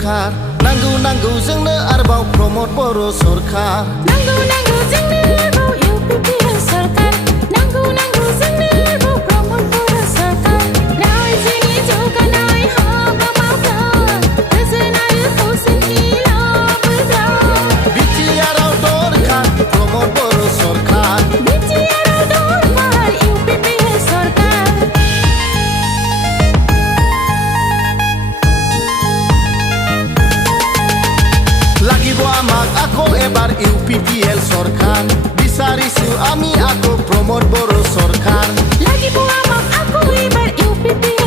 सरकार नांगौ नांगौ जोंनो आरोबाव प्रमद बर' सरकार नांगौ नांगौ जोंनो आरोबाव UPPL सरकार नांगौ नांगौ जोंनो आरोबाव प्रमद बर' सरकार रायजोनि जौगानाय हाबा मावग्रा गोजोन आरो खौसेथि लाबोग्रा बिटिआरआव दरखार प्रमद बर' सरकार बिटिआरआव दरखार UPPL सरकार লাগিব আমাক আকৌ এবাৰ UPPL চৰকাৰ বিচাৰিছো আমি আকৌ প্ৰমদ বড়ো চৰকাৰ লাগিব আমাক আকৌ এবাৰ UPPL